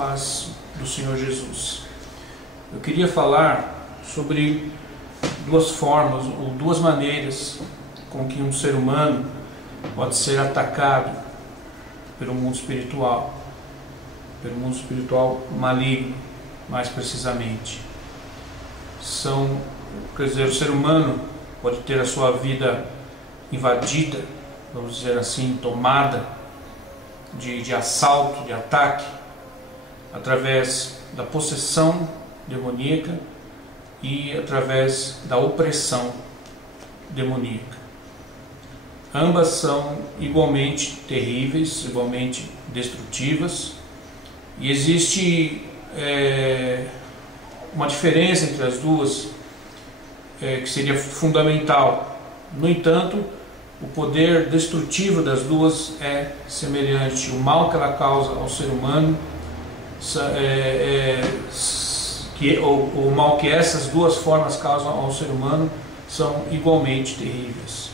paz do Senhor Jesus. Eu queria falar sobre duas formas ou duas maneiras com que um ser humano pode ser atacado pelo mundo espiritual maligno, mais precisamente. O ser humano pode ter a sua vida invadida, vamos dizer assim, tomada de assalto, de ataque, através da possessão demoníaca e através da opressão demoníaca. Ambas são igualmente terríveis, igualmente destrutivas, e existe uma diferença entre as duas que seria fundamental. No entanto, o poder destrutivo das duas é semelhante. O mal que ela causa ao ser humano, o mal que essas duas formas causam ao ser humano, são igualmente terríveis.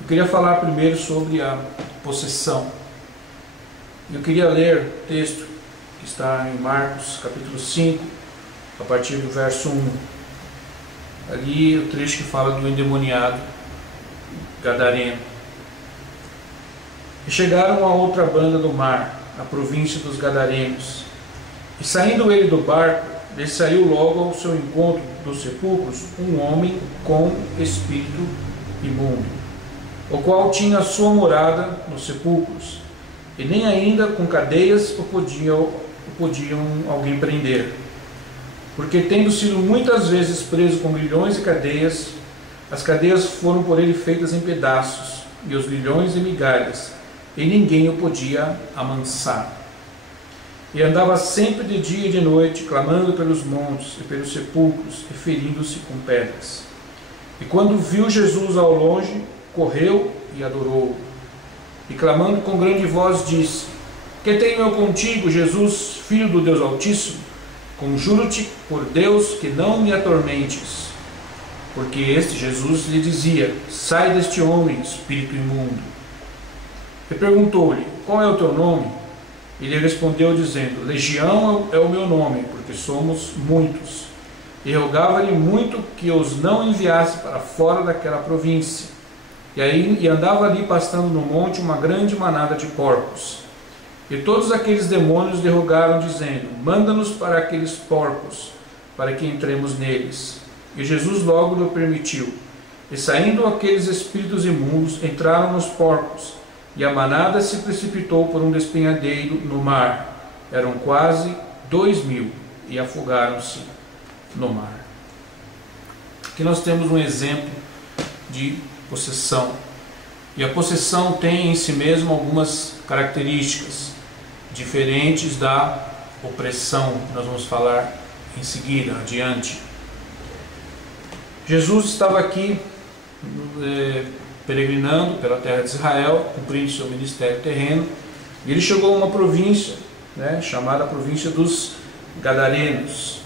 Eu queria falar primeiro sobre a possessão. Eu queria ler o texto que está em Marcos capítulo 5, a partir do verso 1. Ali o trecho que fala do endemoniado gadareno. E chegaram a outra banda do mar, na província dos Gadarenos. E saindo ele do barco, lhe saiu logo ao seu encontro dos sepulcros um homem com espírito imundo, o qual tinha sua morada nos sepulcros, e nem ainda com cadeias o podiam alguém prender, porque tendo sido muitas vezes preso com grilhões e cadeias, as cadeias foram por ele feitas em pedaços, e os grilhões em migalhas, e ninguém o podia amansar. E andava sempre de dia e de noite, clamando pelos montes e pelos sepulcros, e ferindo-se com pedras. E quando viu Jesus ao longe, correu e adorou-o. E clamando com grande voz, disse: Que tenho eu contigo, Jesus, Filho do Deus Altíssimo? Conjuro-te por Deus que não me atormentes. Porque este Jesus lhe dizia: Sai deste homem, espírito imundo. E perguntou-lhe: Qual é o teu nome? Ele respondeu dizendo: Legião é o meu nome, porque somos muitos. E rogava-lhe muito que os não enviasse para fora daquela província. E andava ali pastando no monte uma grande manada de porcos. E todos aqueles demônios lhe rogaram, dizendo: Manda-nos para aqueles porcos, para que entremos neles. E Jesus logo lhe permitiu. E saindo aqueles espíritos imundos, entraram nos porcos, e a manada se precipitou por um despenhadeiro no mar. Eram quase 2.000, e afogaram-se no mar. Aqui nós temos um exemplo de possessão. E a possessão tem em si mesma algumas características diferentes da opressão, que nós vamos falar em seguida, adiante. Jesus estava aqui peregrinando pela terra de Israel, cumprindo seu ministério terreno, e ele chegou a uma província, chamada província dos Gadarenos.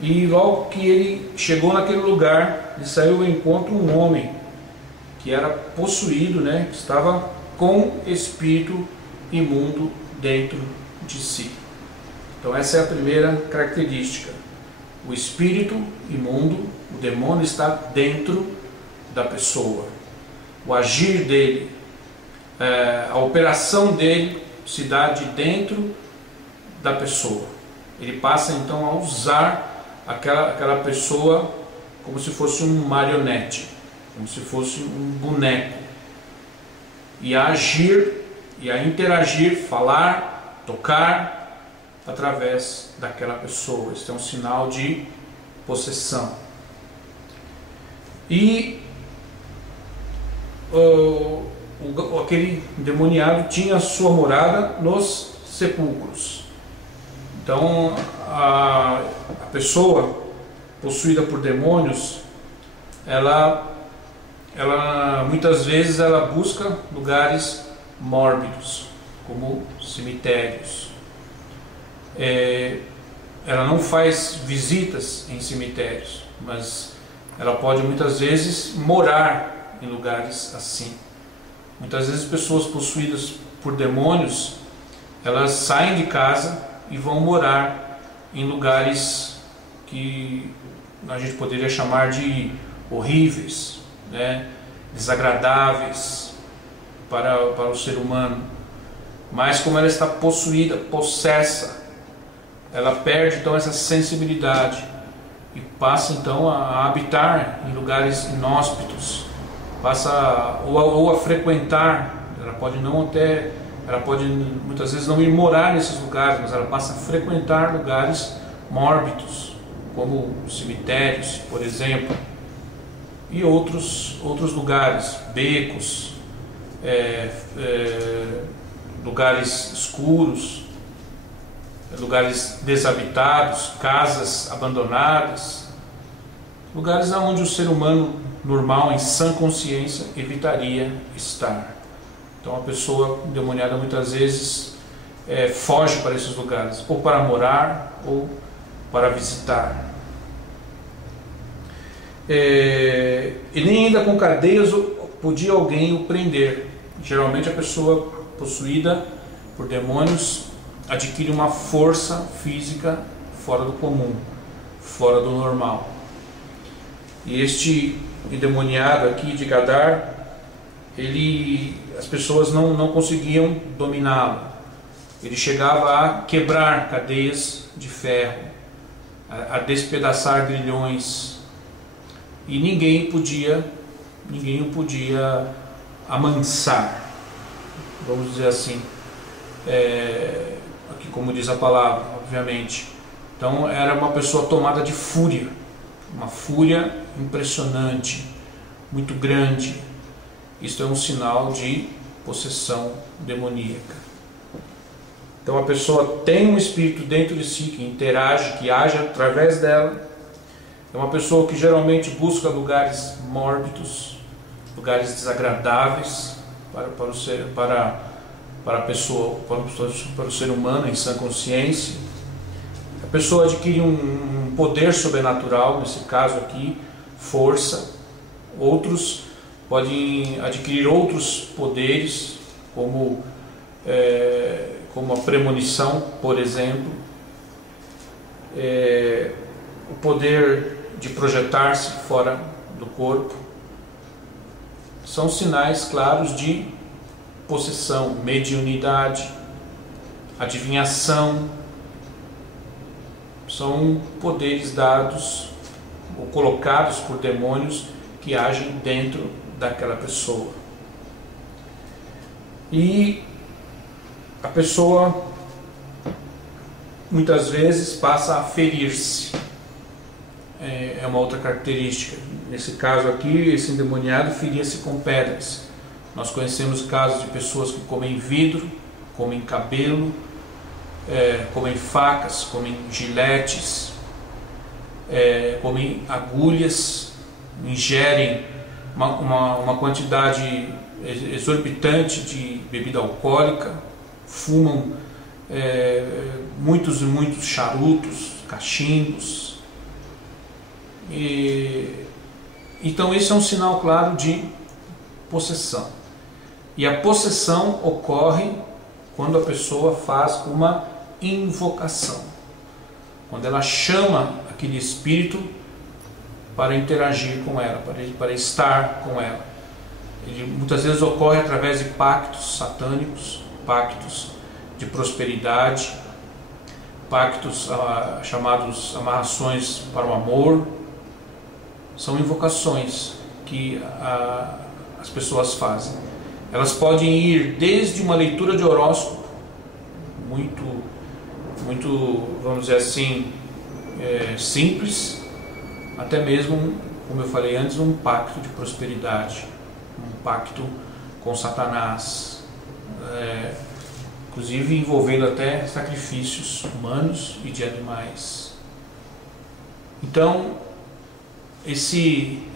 E logo que ele chegou naquele lugar, lhe saiu ao encontro um homem que era possuído, que estava com espírito imundo dentro de si. Então essa é a primeira característica. O espírito imundo, o demônio, está dentro da pessoa. O agir dele, a operação dele se dá de dentro da pessoa. Ele passa então a usar aquela pessoa como se fosse um marionete, como se fosse um boneco, e a agir e a interagir, falar, tocar através daquela pessoa. Isso é um sinal de possessão. E aquele endemoniado tinha sua morada nos sepulcros. Então a pessoa possuída por demônios, ela muitas vezes ela busca lugares mórbidos, como cemitérios. Ela não faz visitas em cemitérios, mas ela pode muitas vezes morar em lugares assim. Muitas vezes pessoas possuídas por demônios, elas saem de casa e vão morar em lugares que a gente poderia chamar de horríveis, né? Desagradáveis para o ser humano. Mas como ela está possuída, possessa, ela perde então essa sensibilidade e passa então a habitar em lugares inóspitos, passa ou a frequentar. Ela pode muitas vezes não ir morar nesses lugares, mas ela passa a frequentar lugares mórbidos, como cemitérios, por exemplo, e outros lugares, becos, lugares escuros, lugares desabitados, casas abandonadas, lugares onde o ser humano normal, em sã consciência, evitaria estar. Então a pessoa endemoniada muitas vezes foge para esses lugares, ou para morar, ou para visitar. E nem ainda com cadeias podia alguém o prender. Geralmente a pessoa possuída por demônios adquire uma força física fora do comum, fora do normal. E este endemoniado aqui de Gadar, as pessoas não conseguiam dominá-lo. Ele chegava a quebrar cadeias de ferro, a despedaçar grilhões, e ninguém o podia amansar, vamos dizer assim, aqui como diz a palavra, obviamente. Então era uma pessoa tomada de fúria, uma fúria impressionante, muito grande. Isto é um sinal de possessão demoníaca. Então a pessoa tem um espírito dentro de si que interage, que age através dela. É uma pessoa que geralmente busca lugares mórbidos, lugares desagradáveis para o ser humano em sã consciência. A pessoa adquire um poder sobrenatural, nesse caso aqui, força. Outros podem adquirir outros poderes, como a premonição, por exemplo, o poder de projetar-se fora do corpo. São sinais claros de possessão, mediunidade, adivinhação. São poderes dados ou colocados por demônios que agem dentro daquela pessoa. E a pessoa muitas vezes passa a ferir-se. É uma outra característica. Nesse caso aqui, esse endemoniado feria-se com pedras. Nós conhecemos casos de pessoas que comem vidro, comem cabelo, comem facas, comem giletes, comem agulhas, ingerem uma quantidade exorbitante de bebida alcoólica, fumam muitos e muitos charutos, cachimbos. Então esse é um sinal claro de possessão. E a possessão ocorre quando a pessoa faz uma invocação, quando ela chama aquele espírito para interagir com ela, para estar com ela. Ele muitas vezes ocorre através de pactos satânicos, pactos de prosperidade, pactos chamados amarrações para o amor. São invocações que as pessoas fazem. Elas podem ir desde uma leitura de horóscopo, muito, vamos dizer assim, simples, até mesmo, como eu falei antes, um pacto de prosperidade, um pacto com Satanás, inclusive envolvendo até sacrifícios humanos e de animais. Então,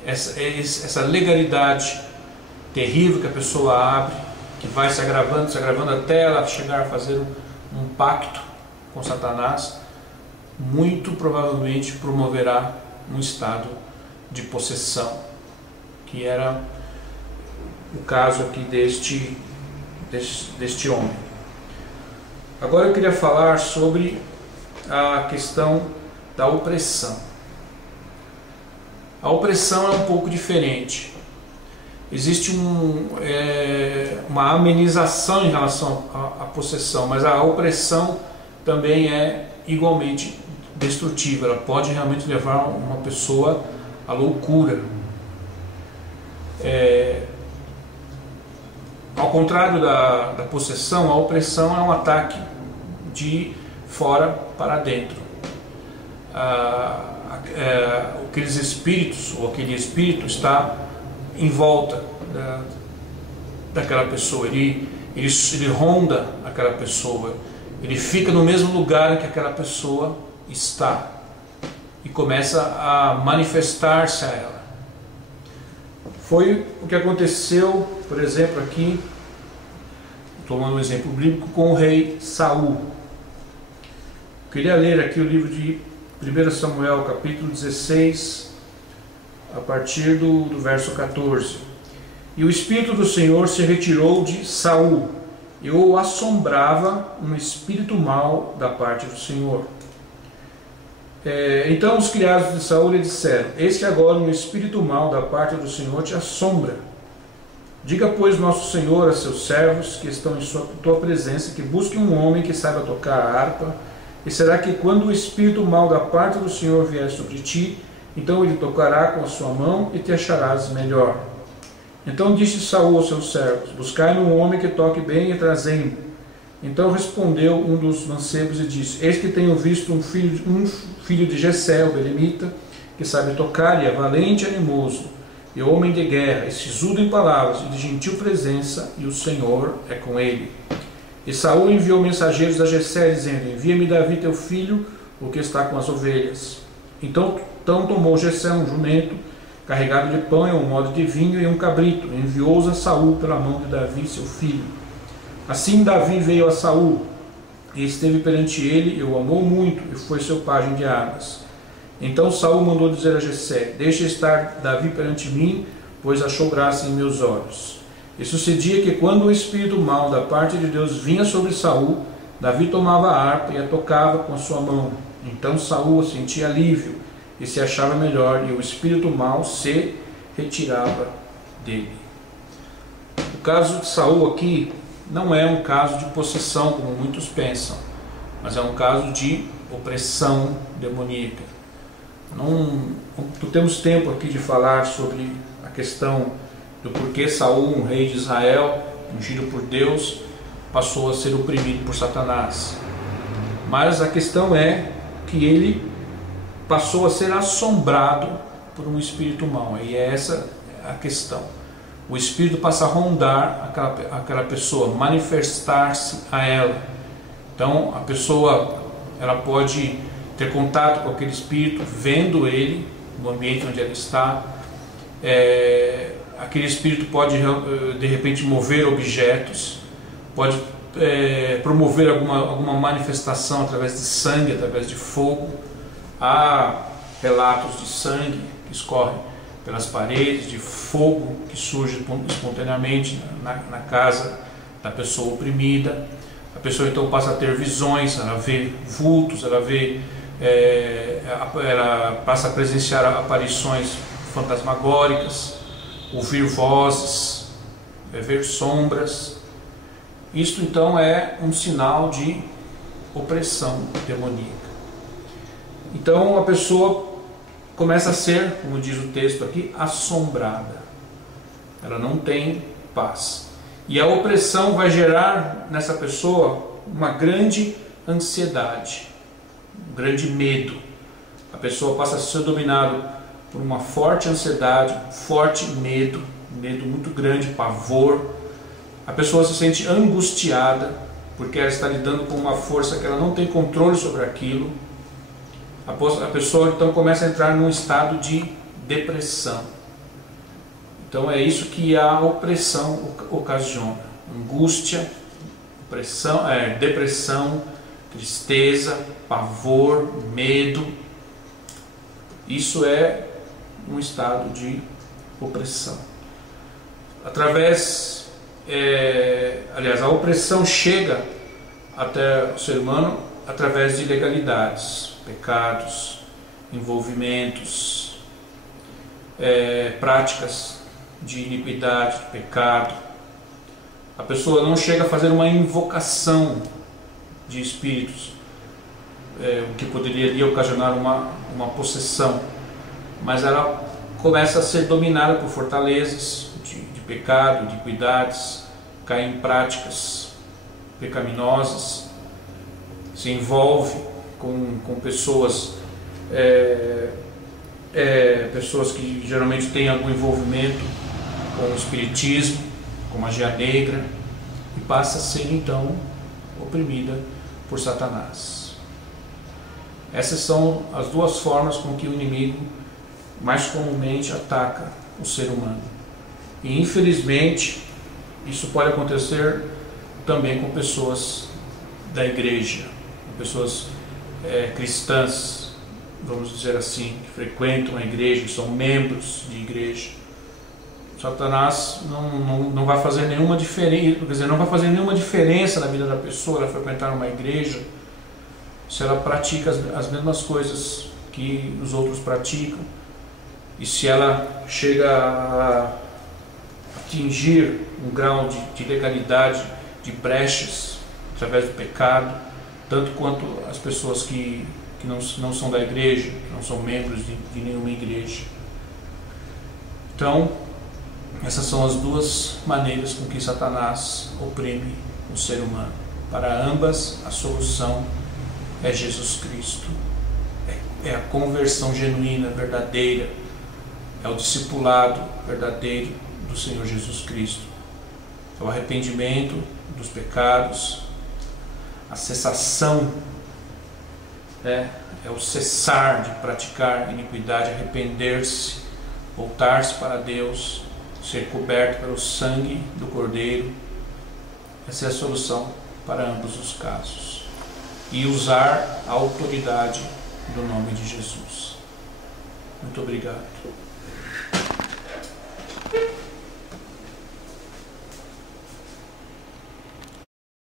essa legalidade terrível que a pessoa abre, que vai se agravando até ela chegar a fazer um pacto com Satanás, muito provavelmente promoverá um estado de possessão, que era o caso aqui deste homem. Agora eu queria falar sobre a questão da opressão. A opressão é um pouco diferente. Existe uma amenização em relação à possessão, mas a opressão também é igualmente destrutiva. Ela pode realmente levar uma pessoa à loucura. Ao contrário da possessão, a opressão é um ataque de fora para dentro. Aqueles espíritos, ou aquele espírito está em volta daquela pessoa, ele ronda aquela pessoa, ele fica no mesmo lugar em que aquela pessoa está e começa a manifestar-se a ela. Foi o que aconteceu, por exemplo, aqui, tomando um exemplo bíblico, com o rei Saul. Eu queria ler aqui o livro de 1 Samuel, capítulo 16, a partir do verso 14. E o Espírito do Senhor se retirou de Saul, e o assombrava um espírito mau da parte do Senhor. Então os criados de Saul lhe disseram: eis que agora um espírito mau da parte do Senhor te assombra. Diga, pois, nosso Senhor a seus servos que estão em tua presença, que busquem um homem que saiba tocar a harpa. E será que quando o espírito mau da parte do Senhor vier sobre ti, então ele tocará com a sua mão e te acharás melhor. Então disse Saul aos seus servos: buscai-me um homem que toque bem e trazei-mo. Então respondeu um dos mancebos e disse: eis que tenho visto um filho de Jessé, o belemita, que sabe tocar e é valente e animoso, e homem de guerra, e sisudo em palavras, e de gentil presença, e o Senhor é com ele. E Saul enviou mensageiros a Jessé, dizendo: envia-me Davi teu filho, o que está com as ovelhas. Então tomou Jessé um jumento, carregado de pão e um modo de vinho e um cabrito, e enviou-os a Saul pela mão de Davi seu filho. Assim Davi veio a Saul, e esteve perante ele, e o amou muito, e foi seu pajem de armas. Então Saul mandou dizer a Jessé: deixa estar Davi perante mim, pois achou graça em meus olhos. E sucedia que quando o espírito mau da parte de Deus vinha sobre Saul, Davi tomava a harpa e a tocava com a sua mão. Então Saul sentia alívio e se achava melhor, e o espírito mau se retirava dele. O caso de Saul aqui não é um caso de possessão, como muitos pensam, mas é um caso de opressão demoníaca. Não temos tempo aqui de falar sobre a questão do porquê Saul, um rei de Israel, ungido por Deus, passou a ser oprimido por Satanás. Mas a questão é que ele passou a ser assombrado por um espírito mau, e é essa a questão. O espírito passa a rondar aquela pessoa, manifestar-se a ela. Então a pessoa ela pode ter contato com aquele espírito, vendo ele no ambiente onde ela está. Aquele espírito pode de repente mover objetos, pode promover alguma manifestação através de sangue, através de fogo. Há relatos de sangue que escorre pelas paredes, de fogo que surge espontaneamente na casa da pessoa oprimida. A pessoa então passa a ter visões, ela vê vultos, ela passa a presenciar aparições fantasmagóricas, ouvir vozes, ver sombras. Isto então é um sinal de opressão demoníaca. Então a pessoa começa a ser, como diz o texto aqui, assombrada. Ela não tem paz. E a opressão vai gerar nessa pessoa uma grande ansiedade, um grande medo. A pessoa passa a ser dominada por uma forte ansiedade, um forte medo muito grande, pavor. A pessoa se sente angustiada, porque ela está lidando com uma força que ela não tem controle sobre aquilo. A pessoa então começa a entrar num estado de depressão. Então é isso que a opressão ocasiona: angústia, depressão, tristeza, pavor, medo. Isso é um estado de opressão. A opressão chega até o ser humano através de ilegalidades, pecados, envolvimentos, práticas de iniquidade, de pecado. A pessoa não chega a fazer uma invocação de espíritos, o que poderia ali ocasionar uma possessão, mas ela começa a ser dominada por fortalezas de pecado, de iniquidades, cai em práticas pecaminosas, se envolve com pessoas, pessoas que geralmente têm algum envolvimento com o espiritismo, com magia negra, e passa a ser então oprimida por Satanás. Essas são as duas formas com que o inimigo mais comumente ataca o ser humano. E infelizmente isso pode acontecer também com pessoas da igreja, com pessoas cristãs, vamos dizer assim, que frequentam a igreja, que são membros de igreja. Satanás não vai fazer nenhuma diferença, quer dizer, não vai fazer nenhuma diferença na vida da pessoa ela frequentar uma igreja se ela pratica as mesmas coisas que os outros praticam, e se ela chega a atingir um grau de legalidade, de brechas através do pecado, tanto quanto as pessoas que não são da igreja, que não são membros de nenhuma igreja. Então, essas são as duas maneiras com que Satanás oprime o ser humano. Para ambas, a solução é Jesus Cristo. É a conversão genuína, verdadeira. É o discipulado verdadeiro do Senhor Jesus Cristo. É o arrependimento dos pecados, a cessação, é o cessar de praticar iniquidade, arrepender-se, voltar-se para Deus, ser coberto pelo sangue do Cordeiro. Essa é a solução para ambos os casos. E usar a autoridade do nome de Jesus. Muito obrigado.